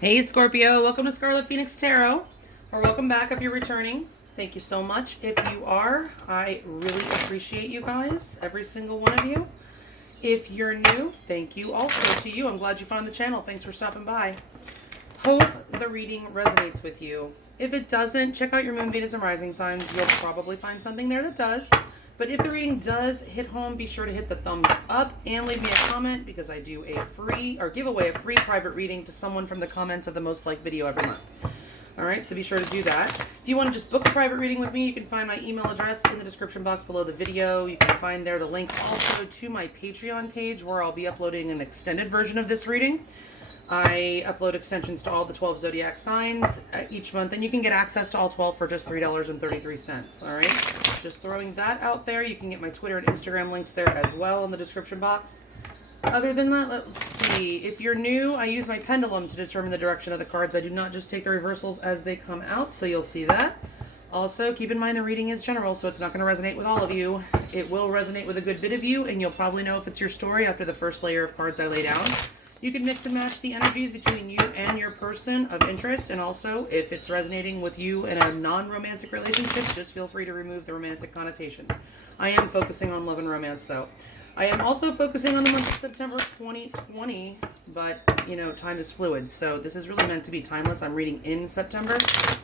Hey Scorpio, welcome to Scarlet Phoenix Tarot, or welcome back if you're returning. Thank you so much. If you are, I really appreciate you guys, every single one of you. If you're new, thank you also to you. I'm glad you found the channel. Thanks for stopping by. Hope the reading resonates with you. If it doesn't, check out your moon, Venus, and rising signs. You'll probably find something there that does. But if the reading does hit home, be sure to hit the thumbs up and leave me a comment, because I do a free, or give away a free private reading to someone from the comments of the most liked video every month. All right, so be sure to do that. If you want to just book a private reading with me, you can find my email address in the description box below the video. You can find there the link also to my Patreon page, where I'll be uploading an extended version of this reading. I upload extensions to all the 12 zodiac signs each month, and you can get access to all 12 for just $3.33. All right, just throwing that out there. You can get my Twitter and Instagram links there as well in the description box. Other than that, let's see. If you're new, I use my pendulum to determine the direction of the cards. I do not just take the reversals as they come out, so you'll see that. Also, keep in mind the reading is general, so it's not going to resonate with all of you. It will resonate with a good bit of you, and you'll probably know if it's your story after the first layer of cards I lay down. You can mix and match the energies between you and your person of interest, and also, if it's resonating with you in a non-romantic relationship, just feel free to remove the romantic connotations. I am focusing on love and romance, though. I am also focusing on the month of September 2020, but, you know, time is fluid, so this is really meant to be timeless. I'm reading in September,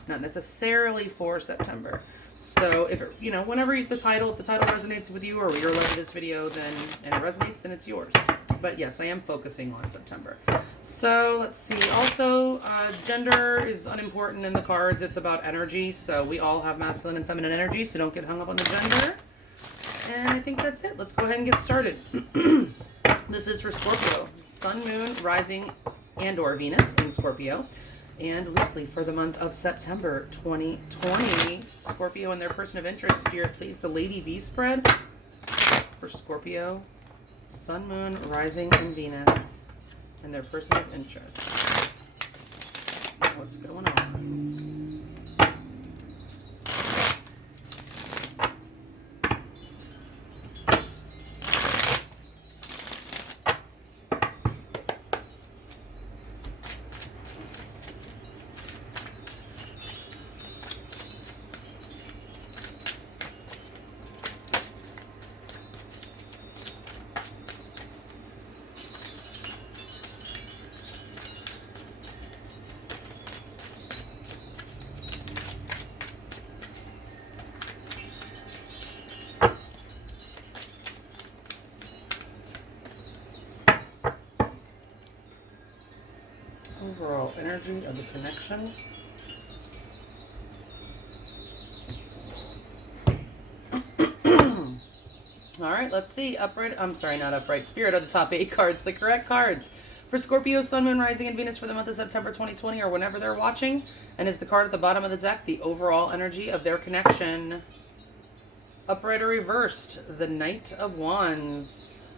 not necessarily for September. So, if it, you know, whenever if the title resonates with you, or you're loving this video, then, and it resonates, then it's yours. But yes, I am focusing on September. So, let's see. Also, gender is unimportant in the cards. It's about energy, so we all have masculine and feminine energy, so don't get hung up on the gender. And I think that's it. Let's go ahead and get started. This is for Scorpio. Sun, Moon, Rising, and or Venus in Scorpio. And loosely for the month of September 2020. Scorpio and their person of interest. Spirit, please, the Lady V spread for Scorpio. Sun, Moon, Rising, and Venus. And their person of interest. What's going on? Overall energy of the connection. All right, let's see. Upright, I'm sorry, not upright. Spirit of the top 8 cards, the correct cards for Scorpio, Sun, Moon, Rising, and Venus for the month of September 2020, or whenever they're watching. And is the card at the bottom of the deck, the overall energy of their connection. Upright or reversed, the Knight of Wands.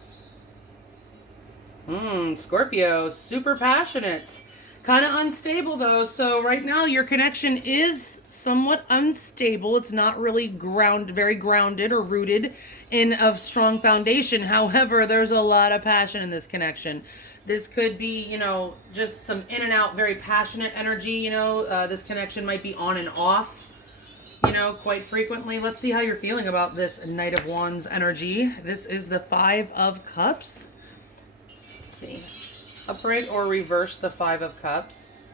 Scorpio, super passionate. Kind of unstable, though. So right now, your connection is somewhat unstable. It's not really very grounded or rooted in a strong foundation. However, there's a lot of passion in this connection. This could be, you know, just some in and out, very passionate energy. You know, this connection might be on and off, you know, quite frequently. Let's see how you're feeling about this Knight of Wands energy. This is the 5 of Cups. Let's see. Upright or reverse the 5 of Cups.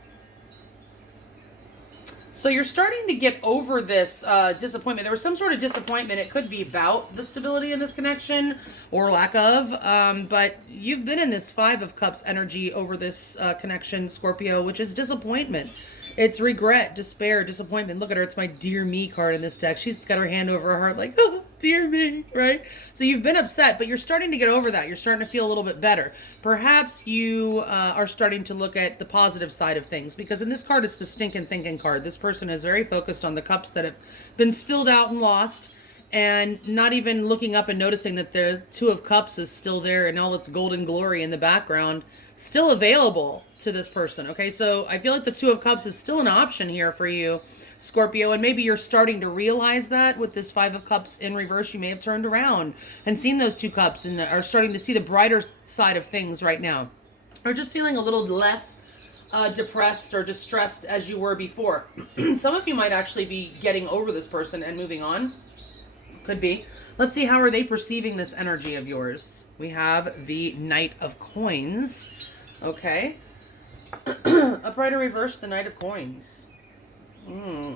So you're starting to get over this disappointment. There was some sort of disappointment. It could be about the stability in this connection or lack of. But you've been in this 5 of Cups energy over this connection, Scorpio, which is disappointment. It's regret, despair, disappointment. Look at her. It's my Dear Me card in this deck. She's got her hand over her heart like, oh, dear me, right? So you've been upset, but you're starting to get over that. You're starting to feel a little bit better. Perhaps you are starting to look at the positive side of things, because in this card, it's the stinking thinking card. This person is very focused on the cups that have been spilled out and lost, and not even looking up and noticing that the 2 of Cups is still there in all its golden glory in the background, still available to this person. Okay, so I feel like the 2 of Cups is still an option here for you, Scorpio, and maybe you're starting to realize that with this 5 of Cups in reverse. You may have turned around and seen those 2 cups and are starting to see the brighter side of things right now, or just feeling a little less depressed or distressed as you were before. Some of you might actually be getting over this person and moving on. Could be. Let's see, how are they perceiving this energy of yours? We have the Knight of Coins. Okay. Upright or reverse, the Knight of Coins.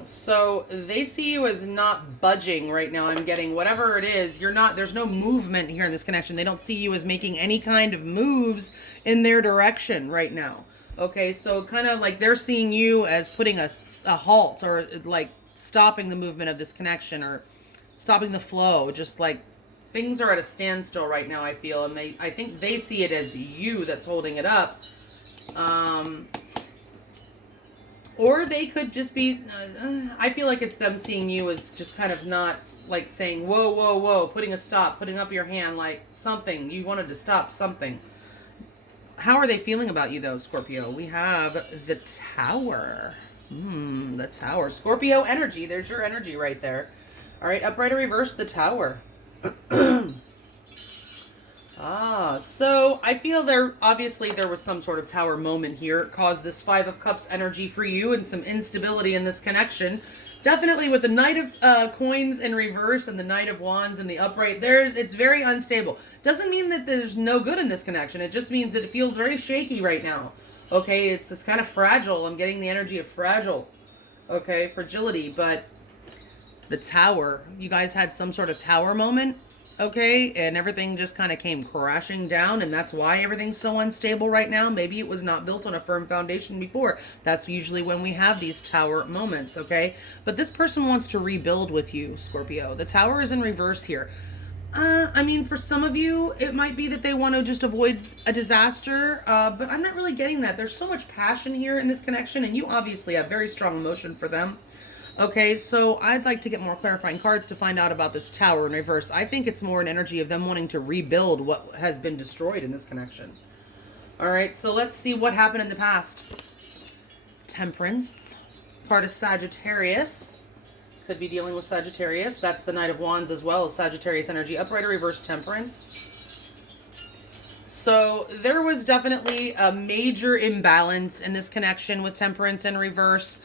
So they see you as not budging right now. I'm getting whatever it is. You're not, there's no movement here in this connection. They don't see you as making any kind of moves in their direction right now. Okay, so kind of like they're seeing you as putting a halt, or like stopping the movement of this connection, or stopping the flow. Just like things are at a standstill right now, I feel. And I think they see it as you that's holding it up. Or they could just be, I feel like it's them seeing you as just kind of not like saying, whoa, whoa, whoa, putting a stop, putting up your hand, like something. You wanted to stop something. How are they feeling about you though, Scorpio? We have the Tower. The Tower. Scorpio energy. There's your energy right there. All right, upright or reverse, the Tower. So I feel there was some sort of Tower moment here. It caused this Five of Cups energy for you and some instability in this connection. Definitely with the Knight of Coins in reverse and the Knight of Wands in the upright, it's very unstable. Doesn't mean that there's no good in this connection. It just means that it feels very shaky right now. Okay, it's kind of fragile. I'm getting the energy of fragile. Okay, fragility, but the Tower, you guys had some sort of Tower moment. Okay, and everything just kind of came crashing down, and that's why everything's so unstable right now. Maybe it was not built on a firm foundation before. That's usually when we have these Tower moments, okay? But this person wants to rebuild with you, Scorpio. The Tower is in reverse here. I mean, for some of you, it might be that they want to just avoid a disaster, but I'm not really getting that. There's so much passion here in this connection, and you obviously have very strong emotion for them. Okay, so I'd like to get more clarifying cards to find out about this Tower in reverse. I think it's more an energy of them wanting to rebuild what has been destroyed in this connection. All right, so let's see what happened in the past. Temperance. Card of Sagittarius. Could be dealing with Sagittarius. That's the Knight of Wands as well as Sagittarius energy. Upright or reverse, Temperance. So there was definitely a major imbalance in this connection with Temperance in reverse.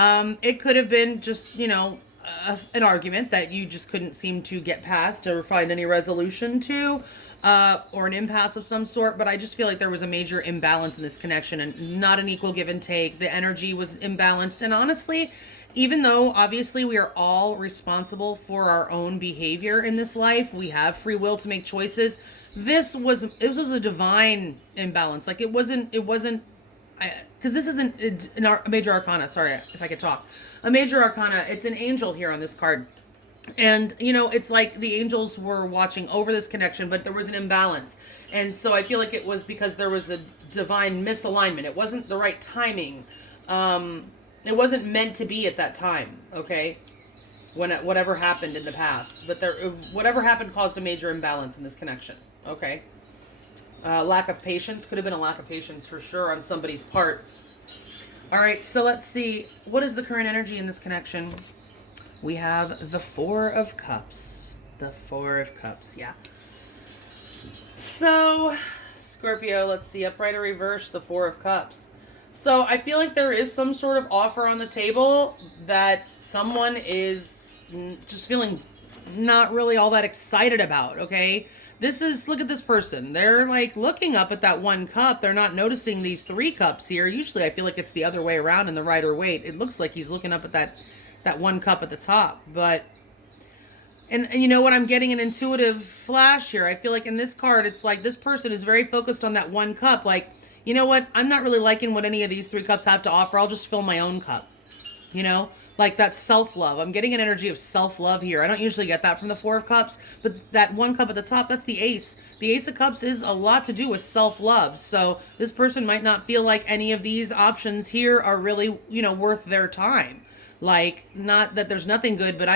It could have been just, an argument that you just couldn't seem to get past or find any resolution to, or an impasse of some sort. But I just feel like there was a major imbalance in this connection and not an equal give and take. The energy was imbalanced. And honestly, even though obviously we are all responsible for our own behavior in this life, we have free will to make choices. This was a divine imbalance. Like it wasn't, because this isn't a major arcana. Sorry if I could talk. A major arcana. It's an angel here on this card. And, it's like the angels were watching over this connection, but there was an imbalance. And so I feel like it was because there was a divine misalignment. It wasn't the right timing. It wasn't meant to be at that time, okay? Whatever happened in the past. But whatever happened caused a major imbalance in this connection, okay? Lack of patience. Could have been a lack of patience for sure on somebody's part. All right, so let's see. What is the current energy in this connection? We have the Four of Cups. The Four of Cups, yeah. So, Scorpio, let's see. Upright or reverse, the Four of Cups. So, I feel like there is some sort of offer on the table that someone is just feeling not really all that excited about, okay? Look at this person. They're like looking up at that one cup. They're not noticing these three cups here. Usually I feel like it's the other way around in the Rider-Waite. It looks like he's looking up at that one cup at the top. But, and you know what? I'm getting an intuitive flash here. I feel like in this card, it's like this person is very focused on that one cup. Like, you know what? I'm not really liking what any of these three cups have to offer. I'll just fill my own cup, Like that self-love. I'm getting an energy of self-love here. I don't usually get that from the Four of Cups, but that one cup at the top, that's the Ace. The Ace of Cups is a lot to do with self-love. So this person might not feel like any of these options here are really, worth their time. Like, not that there's nothing good, but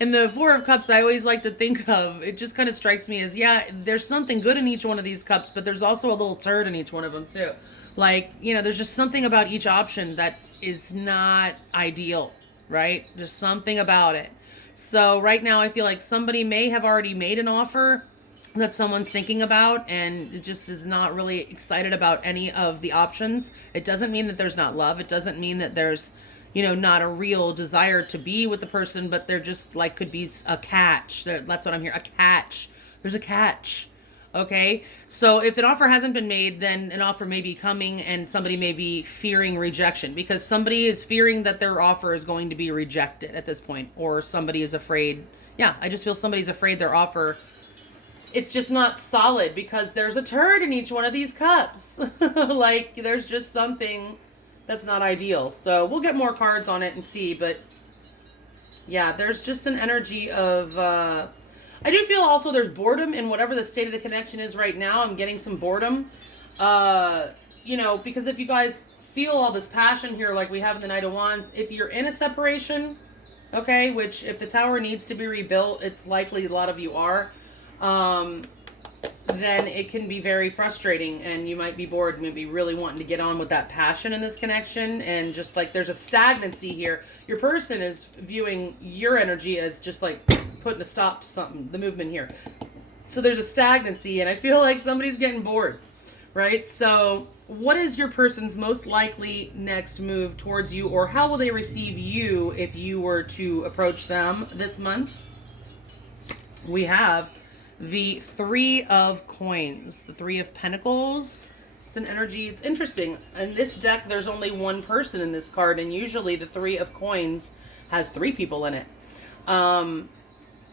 in the Four of Cups, I always like to think of, it just kind of strikes me as, yeah, there's something good in each one of these cups, but there's also a little turd in each one of them too. Like, there's just something about each option that is not ideal, right? Just something about it. So right now I feel like somebody may have already made an offer that someone's thinking about and it just is not really excited about any of the options. It doesn't mean that there's not love. It doesn't mean that there's, not a real desire to be with the person, but there just like could be a catch. That's what I'm hearing. A catch. There's a catch. Okay. So if an offer hasn't been made, then an offer may be coming and somebody may be fearing rejection because somebody is fearing that their offer is going to be rejected at this point, or somebody is afraid. Yeah. I just feel somebody's afraid their offer, it's just not solid because there's a turd in each one of these cups. Like there's just something that's not ideal. So we'll get more cards on it and see, but yeah, there's just an energy of, I do feel also there's boredom in whatever the state of the connection is right now. I'm getting some boredom, because if you guys feel all this passion here, like we have in the Knight of Wands, if you're in a separation, okay, which if the tower needs to be rebuilt, it's likely a lot of you are, then it can be very frustrating and you might be bored, maybe really wanting to get on with that passion in this connection. And just like there's a stagnancy here. Your person is viewing your energy as just like putting a stop to something, the movement here. So there's a stagnancy and I feel like somebody's getting bored, right? So what is your person's most likely next move towards you, or how will they receive you if you were to approach them this month? We have the Three of Coins, the Three of Pentacles. It's an energy. It's interesting. In this deck, there's only one person in this card, and usually the Three of Coins has three people in it.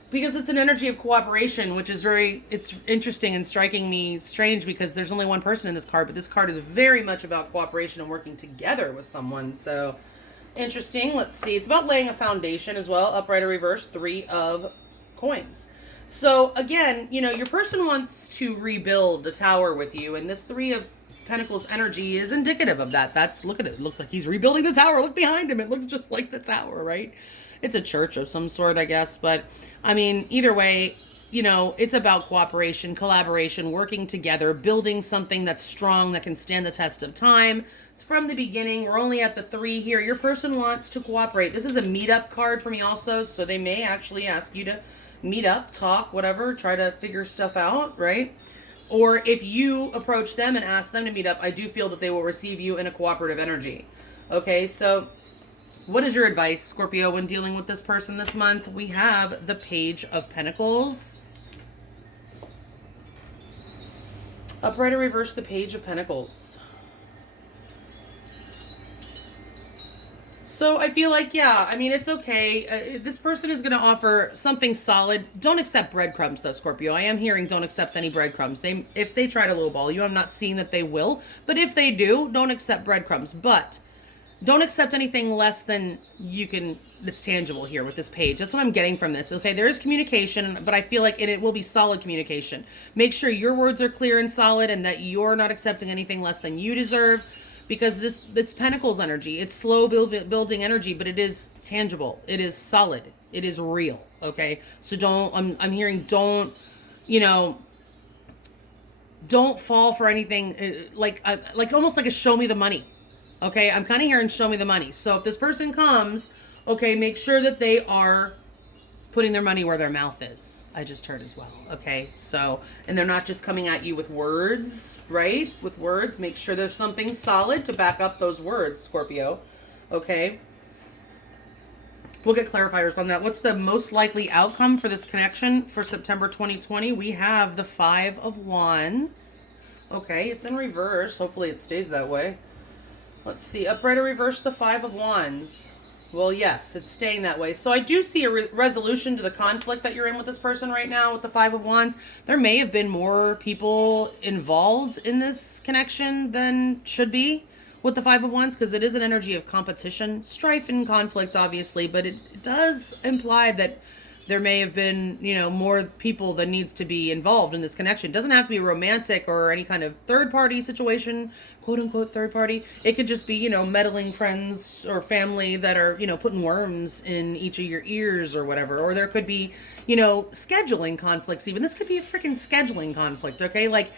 Because it's an energy of cooperation, which is it's interesting and striking me strange because there's only one person in this card, but this card is very much about cooperation and working together with someone. So interesting. Let's see. It's about laying a foundation as well. Upright or reverse, Three of Coins. So again, your person wants to rebuild the tower with you, and this Three of Pentacles energy is indicative of that. Look at it. It looks like he's rebuilding the tower. Look behind him. It looks just like the tower, right? It's a church of some sort, I guess. But I mean, either way, it's about cooperation, collaboration, working together, building something that's strong, that can stand the test of time. It's from the beginning. We're only at the 3 here. Your person wants to cooperate. This is a meetup card for me also, so they may actually ask you to meet up, talk, whatever, try to figure stuff out, right? Or if you approach them and ask them to meet up, I do feel that they will receive you in a cooperative energy. Okay, so what is your advice, Scorpio, when dealing with this person this month? We have the Page of Pentacles. Upright or reverse, the Page of Pentacles. So I feel like, yeah, I mean, it's okay. This person is going to offer something solid. Don't accept breadcrumbs, though, Scorpio. I am hearing don't accept any breadcrumbs. If they try to lowball you, I'm not seeing that they will. But if they do, don't accept breadcrumbs. But don't accept anything less than that's tangible here with this page. That's what I'm getting from this. Okay, there is communication, but I feel like it will be solid communication. Make sure your words are clear and solid and that you're not accepting anything less than you deserve. Because it's Pentacles energy. It's slow building energy, but it is tangible. It is solid. It is real. Okay? So I'm hearing don't fall for anything like almost like a show me the money. Okay? I'm kind of hearing show me the money. So if this person comes, okay, make sure that they are putting their money where their mouth is. I just heard as well. Okay, so, and they're not just coming at you with words, right? With words, make sure there's something solid to back up those words, Scorpio. Okay. We'll get clarifiers on that. What's the most likely outcome for this connection for September 2020? We have the Five of Wands. Okay, it's in reverse. Hopefully it stays that way. Let's see. Upright or reverse, the Five of Wands. Well, yes, it's staying that way. So I do see a resolution to the conflict that you're in with this person right now with the Five of Wands. There may have been more people involved in this connection than should be with the Five of Wands because it is an energy of competition, strife, and conflict, obviously. But it does imply that there may have been, more people that needs to be involved in this connection. It doesn't have to be romantic or any kind of third-party situation, quote-unquote third-party. It could just be, meddling friends or family that are, putting worms in each of your ears or whatever. Or there could be, scheduling conflicts even. This could be a freaking scheduling conflict, okay? Like,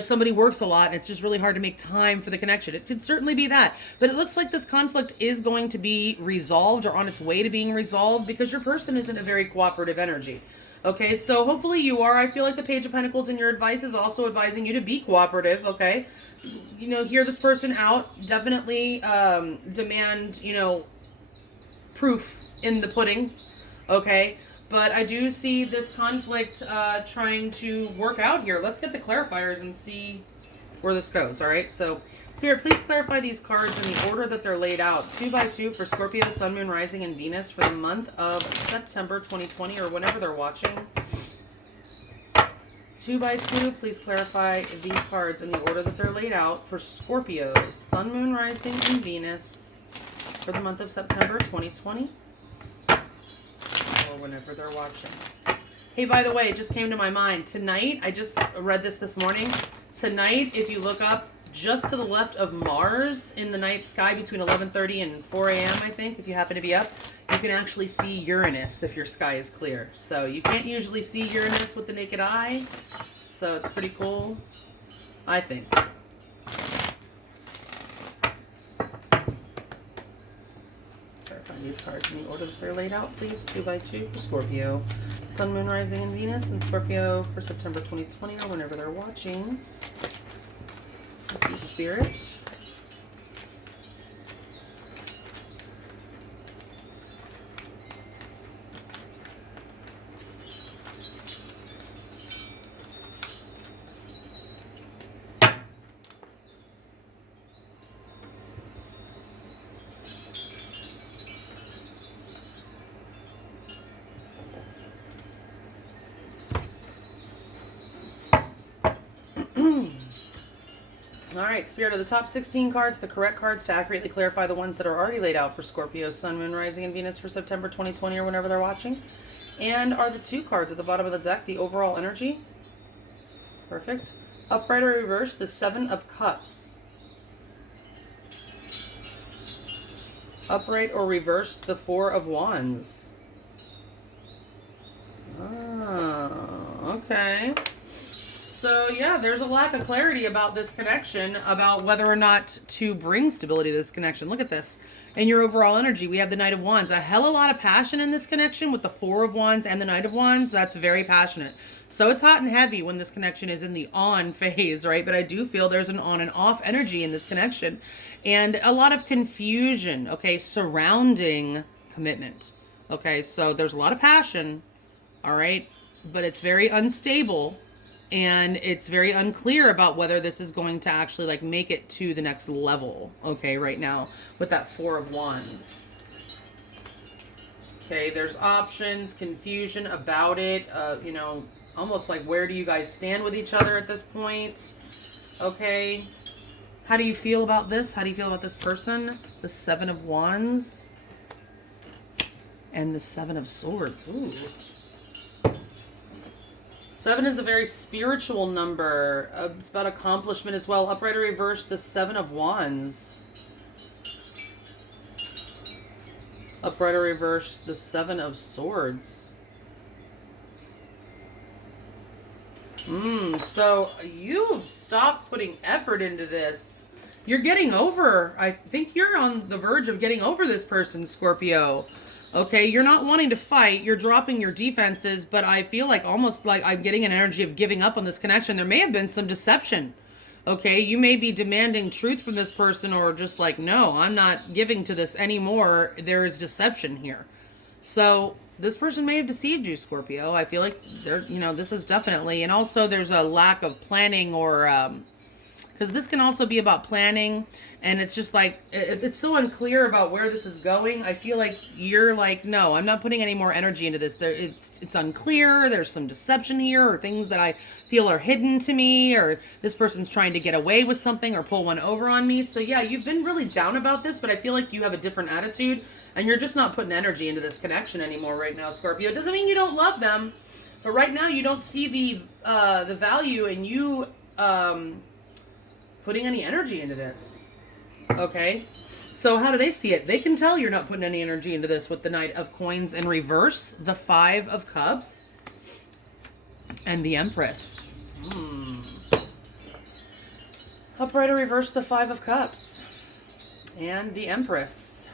somebody works a lot and it's just really hard to make time for the connection. It could certainly be that. But it looks like this conflict is going to be resolved or on its way to being resolved because your person isn't a very cooperative energy. Okay, so hopefully you are. I feel like the Page of Pentacles in your advice is also advising you to be cooperative, okay? You know, hear this person out. Definitely demand, you know, proof in the pudding, okay? But I do see this conflict trying to work out here. Let's get the clarifiers and see where this goes, all right? So, Spirit, please clarify these cards in the order that they're laid out. 2 by 2 for Scorpio, Sun, Moon, Rising, and Venus for the month of September 2020 or whenever they're watching. 2 by 2, please clarify these cards in the order that they're laid out for Scorpio, Sun, Moon, Rising, and Venus for the month of September 2020 or whenever they're watching. Hey, by the way, it just came to my mind. Tonight, I just read this morning. Tonight, if you look up just to the left of Mars in the night sky between 11:30 and 4 a.m., I think, if you happen to be up, you can actually see Uranus if your sky is clear. So you can't usually see Uranus with the naked eye. So it's pretty cool, I think. Clarify these cards in the order that they're laid out, please. 2 by 2 for Scorpio, Sun, Moon, Rising, and Venus, and Scorpio for September 2020 or whenever they're watching. Thank you, Spirit. Alright, Spirit, of the top 16 cards, the correct cards to accurately clarify the ones that are already laid out for Scorpio, Sun, Moon, Rising, and Venus for September 2020 or whenever they're watching. And are the 2 cards at the bottom of the deck the overall energy? Perfect. Upright or reverse, the 7 of Cups. Upright or reversed, the 4 of Wands. Okay. So, yeah, there's a lack of clarity about this connection, about whether or not to bring stability to this connection. Look at this. In your overall energy, we have the Knight of Wands. A hell of a lot of passion in this connection with the 4 of Wands and the Knight of Wands. That's very passionate. So it's hot and heavy when this connection is in the on phase, right? But I do feel there's an on and off energy in this connection. And a lot of confusion, okay, surrounding commitment. Okay, so there's a lot of passion, all right? But it's very unstable. And it's very unclear about whether this is going to actually like make it to the next level, okay, right now with that 4 of Wands. Okay, there's options, confusion about it, you know, almost like where do you guys stand with each other at this point, okay? How do you feel about this? How do you feel about this person? The 7 of Wands and the 7 of Swords. Ooh. 7 is a very spiritual number. It's about accomplishment as well. Upright or reverse, the 7 of Wands. Upright or reverse, the 7 of Swords. So you've stopped putting effort into this. You're getting over. I think you're on the verge of getting over this person, Scorpio. Okay, you're not wanting to fight, you're dropping your defenses, but I feel like almost like I'm getting an energy of giving up on this connection. There may have been some deception. Okay, you may be demanding truth from this person or just like, no, I'm not giving to this anymore. There is deception here. So this person may have deceived you, Scorpio. I feel like there, you know, this is definitely, and also there's a lack of planning or, because this can also be about planning, and it's just like, it's so unclear about where this is going. I feel like you're like, no, I'm not putting any more energy into this. It's unclear. There's some deception here, or things that I feel are hidden to me, or this person's trying to get away with something or pull one over on me. So yeah, you've been really down about this, but I feel like you have a different attitude, and you're just not putting energy into this connection anymore right now, Scorpio. It doesn't mean you don't love them, but right now you don't see the value in you putting any energy into this. Okay, so how do they see it? They can tell you're not putting any energy into this with the Knight of Coins in reverse, the 5 of Cups, and the Empress. Upright or reverse, the 5 of Cups, and the Empress.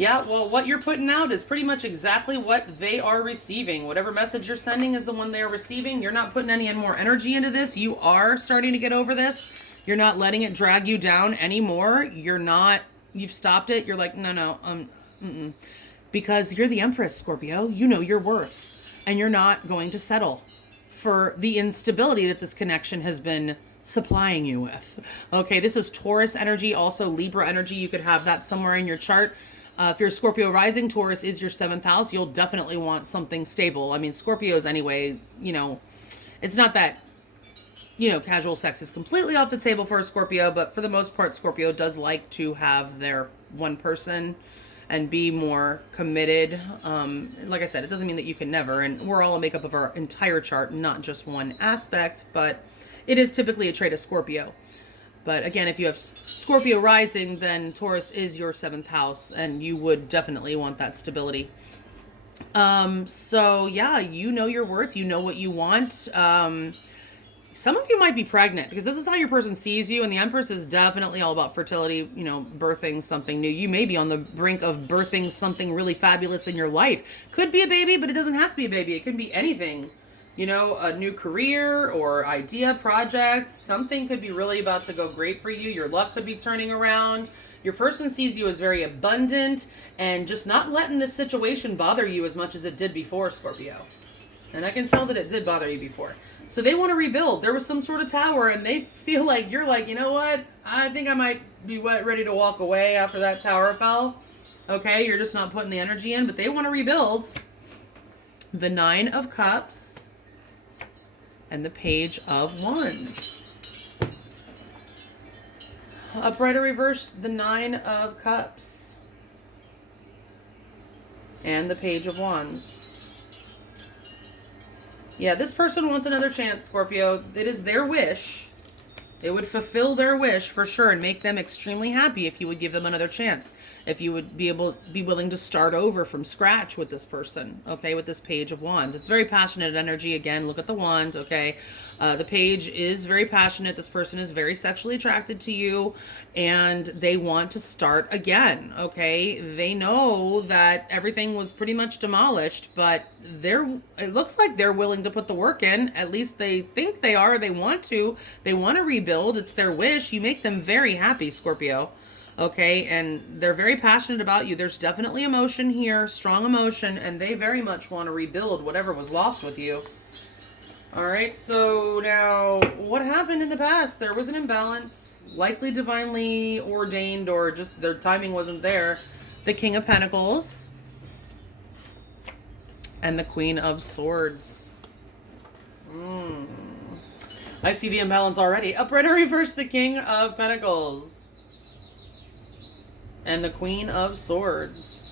Yeah, well, what you're putting out is pretty much exactly what they are receiving. Whatever message you're sending is the one they are receiving. You're not putting any more energy into this. You are starting to get over this. You're not letting it drag you down anymore. You've stopped it. You're like, no, mm-mm. Because you're the Empress, Scorpio. You know your worth. And you're not going to settle for the instability that this connection has been supplying you with. Okay, this is Taurus energy, also Libra energy. You could have that somewhere in your chart. If you're a Scorpio rising, Taurus is your 7th house. You'll definitely want something stable. I mean, Scorpios anyway, it's not that, casual sex is completely off the table for a Scorpio, but for the most part, Scorpio does like to have their one person and be more committed. Like I said, it doesn't mean that you can never, and we're all a makeup of our entire chart, not just one aspect, but it is typically a trait of Scorpio. But again, if you have Scorpio rising, then Taurus is your 7th house, and you would definitely want that stability. So yeah, you know your worth, you know what you want. Some of you might be pregnant because this is how your person sees you, and the Empress is definitely all about fertility, birthing something new. You may be on the brink of birthing something really fabulous in your life. Could be a baby, but it doesn't have to be a baby. It could be anything. A new career or idea, project, something could be really about to go great for you. Your luck could be turning around. Your person sees you as very abundant and just not letting this situation bother you as much as it did before, Scorpio. And I can tell that it did bother you before. So they want to rebuild. There was some sort of tower and they feel like you're like, you know what? I think I might be ready to walk away after that tower fell. Okay, you're just not putting the energy in, but they want to rebuild. The 9 of Cups. And the Page of Wands. Upright or reversed, the 9 of Cups. And the Page of Wands. Yeah, this person wants another chance, Scorpio. It is their wish. It would fulfill their wish for sure and make them extremely happy if you would give them another chance. If you would be willing to start over from scratch with this person, okay, with this Page of Wands. It's very passionate energy. Again, look at the wand, okay? The page is very passionate. This person is very sexually attracted to you and they want to start again, okay? They know that everything was pretty much demolished, but it looks like they're willing to put the work in. At least they think they are. They want to. They want to rebuild. It's their wish. You make them very happy, Scorpio. Okay, and they're very passionate about you. There's definitely emotion here, strong emotion, and they very much want to rebuild whatever was lost with you. All right, so now what happened in the past? There was an imbalance, likely divinely ordained or just their timing wasn't there. The King of Pentacles and the Queen of Swords. I see the imbalance already. Upright or reverse, the King of Pentacles and the Queen of Swords.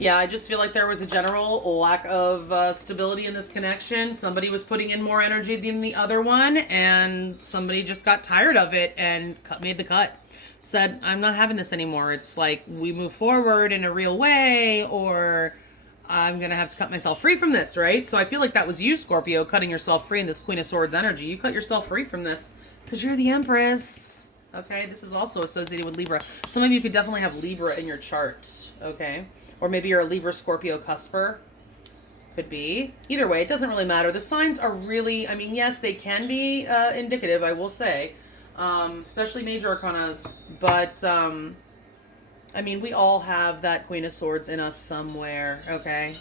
Yeah, I just feel like there was a general lack of stability in this connection. Somebody was putting in more energy than the other one, and somebody just got tired of it and made the cut. Said, I'm not having this anymore. It's like we move forward in a real way, or I'm going to have to cut myself free from this, right? So I feel like that was you, Scorpio, cutting yourself free in this Queen of Swords energy. You cut yourself free from this because you're the Empress. Okay, this is also associated with Libra. Some of you could definitely have Libra in your chart, okay? Or maybe you're a Libra Scorpio cusper. Could be. Either way, it doesn't really matter. The signs are really, I mean, yes, they can be indicative, I will say. Especially major arcanas. But, I mean, we all have that Queen of Swords in us somewhere, okay?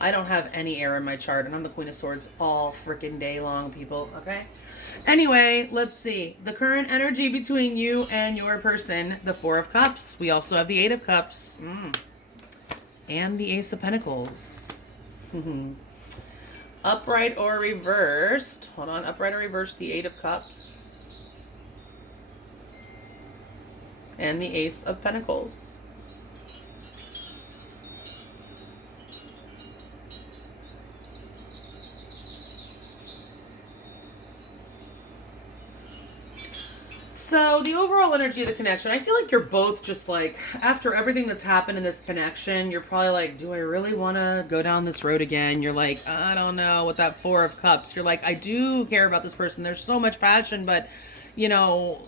I don't have any air in my chart, and I'm the Queen of Swords all freaking day long, people, okay? Anyway, let's see. The current energy between you and your person, the 4 of Cups. We also have the 8 of Cups. And the Ace of Pentacles. Upright or reversed. Hold on. Upright or reversed, the 8 of Cups. And the Ace of Pentacles. So the overall energy of the connection, I feel like you're both just like, after everything that's happened in this connection, you're probably like, do I really want to go down this road again? You're like, I don't know, with that 4 of Cups. You're like, I do care about this person. There's so much passion, but, you know,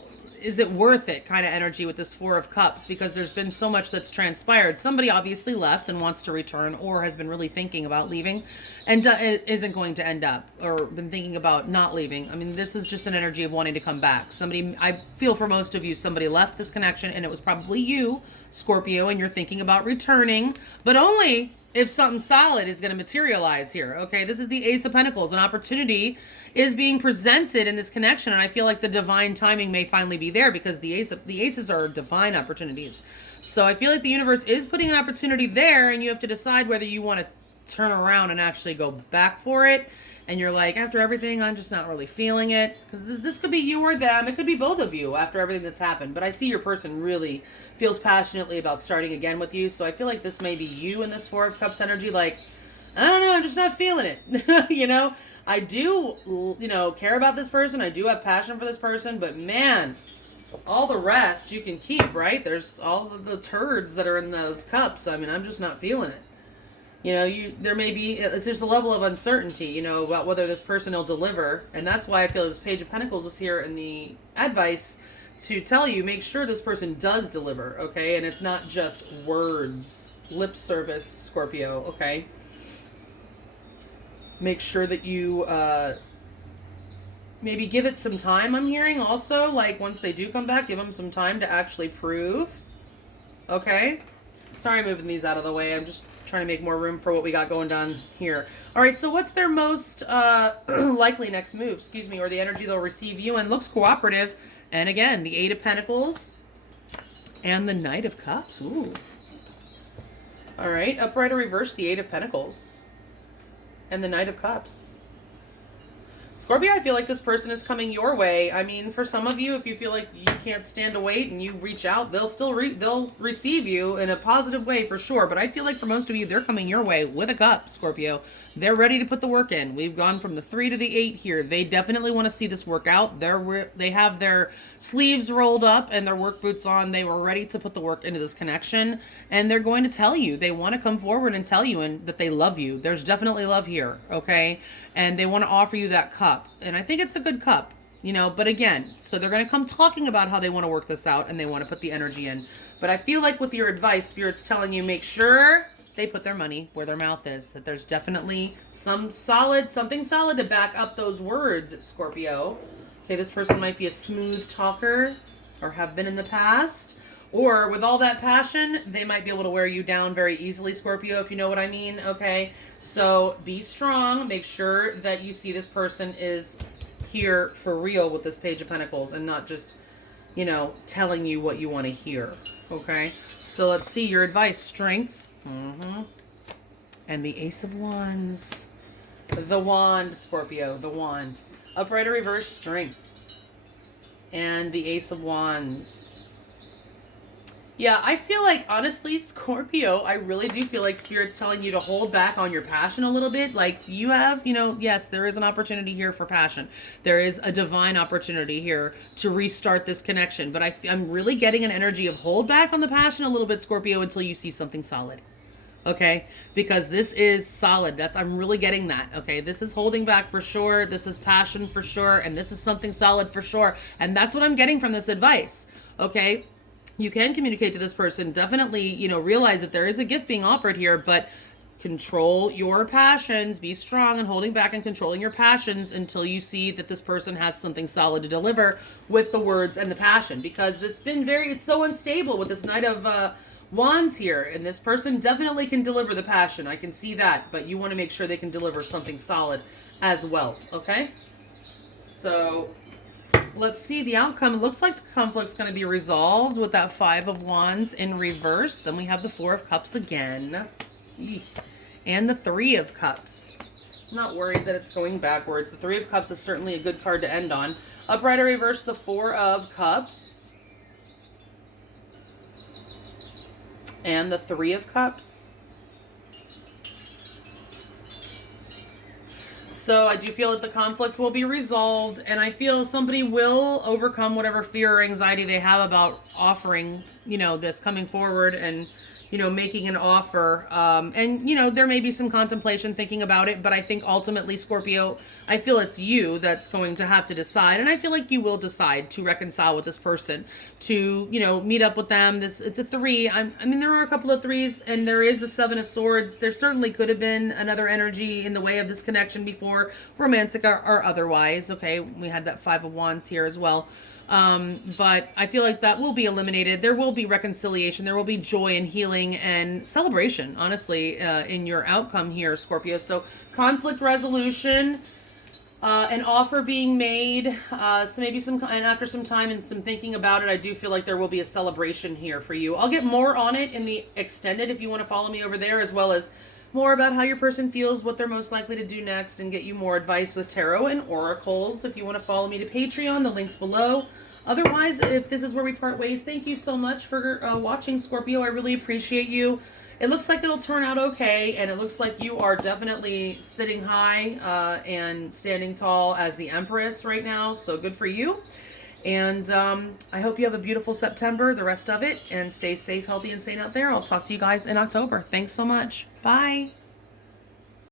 is it worth it kind of energy with this Four of Cups, because there's been so much that's transpired. Somebody obviously left and wants to return, or has been really thinking about leaving and isn't going to end up, or been thinking about not leaving. I mean, this is just an energy of wanting to come back. Somebody, I feel for most of you, somebody left this connection and it was probably you, Scorpio, and you're thinking about returning, but only if something solid is going to materialize here. Okay, this is the Ace of Pentacles. An opportunity is being presented in this connection, and I feel like the divine timing may finally be there, because the aces are divine opportunities. So I feel like the universe is putting an opportunity there, and you have to decide whether you want to turn around and actually go back for it. And you're like, after everything, I'm just not really feeling it. Because this could be you or them. It could be both of you after everything that's happened. But I see your person really feels passionately about starting again with you. So I feel like this may be you in this Four of Cups energy. Like, I don't know, I'm just not feeling it. You know, I do, you know, care about this person. I do have passion for this person. But man, all the rest you can keep, right? There's all of the turds that are in those cups. I mean, I'm just not feeling it. You know, there may be, it's just a level of uncertainty, you know, about whether this person will deliver. And that's why I feel this Page of Pentacles is here in the advice to tell you, make sure this person does deliver, okay? And it's not just words, lip service, Scorpio, okay? Make sure that you maybe give it some time, I'm hearing also. Like, once they do come back, give them some time to actually prove, okay? Sorry I'm moving these out of the way. I'm just trying to make more room for what we got going down here. All right, so what's their most likely next move, excuse me, or the energy they'll receive you in? Looks cooperative. And again, the Eight of Pentacles and the Knight of Cups. Ooh. All right, upright or reverse, the Eight of Pentacles and the Knight of Cups. Scorpio, I feel like this person is coming your way. I mean, for some of you, if you feel like you can't stand to wait and you reach out, they'll still they'll receive you in a positive way for sure. But I feel like for most of you, they're coming your way with a cup, Scorpio. They're ready to put the work in. We've gone from the 3 to the 8 here. They definitely want to see this work out. They have their sleeves rolled up and their work boots on. They were ready to put the work into this connection, and they're going to tell you. They want to come forward and tell you that they love you. There's definitely love here, okay? And they want to offer you that cup. And I think it's a good cup, you know, but again, so they're going to come talking about how they want to work this out and they want to put the energy in. But I feel like with your advice, Spirit's telling you, make sure they put their money where their mouth is, that there's definitely something solid to back up those words, Scorpio. Okay, this person might be a smooth talker or have been in the past, or with all that passion, they might be able to wear you down very easily, Scorpio, if you know what I mean, okay? So be strong. Make sure that you see this person is here for real with this Page of Pentacles and not just, you know, telling you what you want to hear, okay? So let's see your advice. Strength. And the Ace of Wands. The Wand, Scorpio. The Wand. Upright or reverse, Strength. And the Ace of Wands. Yeah, I feel like, honestly, Scorpio, I really do feel like Spirit's telling you to hold back on your passion a little bit. Like, you have, you know, yes, there is an opportunity here for passion. There is a divine opportunity here to restart this connection. But I'm really getting an energy of hold back on the passion a little bit, Scorpio, until you see something solid. Okay? Because this is solid. I'm really getting that. Okay? This is holding back for sure. This is passion for sure. And this is something solid for sure. And that's what I'm getting from this advice. Okay? You can communicate to this person. Definitely, you know, realize that there is a gift being offered here, but control your passions. Be strong in holding back and controlling your passions until you see that this person has something solid to deliver with the words and the passion, because it's so unstable with this Knight of Wands here, and this person definitely can deliver the passion. I can see that, but you want to make sure they can deliver something solid as well, okay? So let's see the outcome. It looks like the conflict's going to be resolved with that 5 of Wands in reverse. Then we have the 4 of Cups again. Eek. And the 3 of Cups. I'm not worried that it's going backwards. The 3 of Cups is certainly a good card to end on. Upright or reverse, the 4 of Cups. And the 3 of Cups. So I do feel that the conflict will be resolved, and I feel somebody will overcome whatever fear or anxiety they have about offering, you know, this coming forward and, making an offer. And, there may be some contemplation thinking about it, but I think ultimately, Scorpio, I feel it's you that's going to have to decide. And I feel like you will decide to reconcile with this person, to, meet up with them. It's a 3. There are a couple of 3s, and there is the 7 of Swords. There certainly could have been another energy in the way of this connection before, romantic or otherwise. Okay, we had that 5 of Wands here as well. But I feel like that will be eliminated. There will be reconciliation. There will be joy and healing and celebration, honestly, in your outcome here, Scorpio. So conflict resolution, an offer being made, so maybe and after some time and some thinking about it, I do feel like there will be a celebration here for you. I'll get more on it in the extended if you want to follow me over there, as well as more about how your person feels, what they're most likely to do next, and get you more advice with tarot and oracles. If you want to follow me to Patreon, the link's below. Otherwise, if this is where we part ways, thank you so much for watching, Scorpio. I really appreciate you. It looks like it'll turn out okay, and it looks like you are definitely sitting high and standing tall as the Empress right now, so good for you. And I hope you have a beautiful September, the rest of it, and stay safe, healthy, and sane out there. I'll talk to you guys in October. Thanks so much. Bye.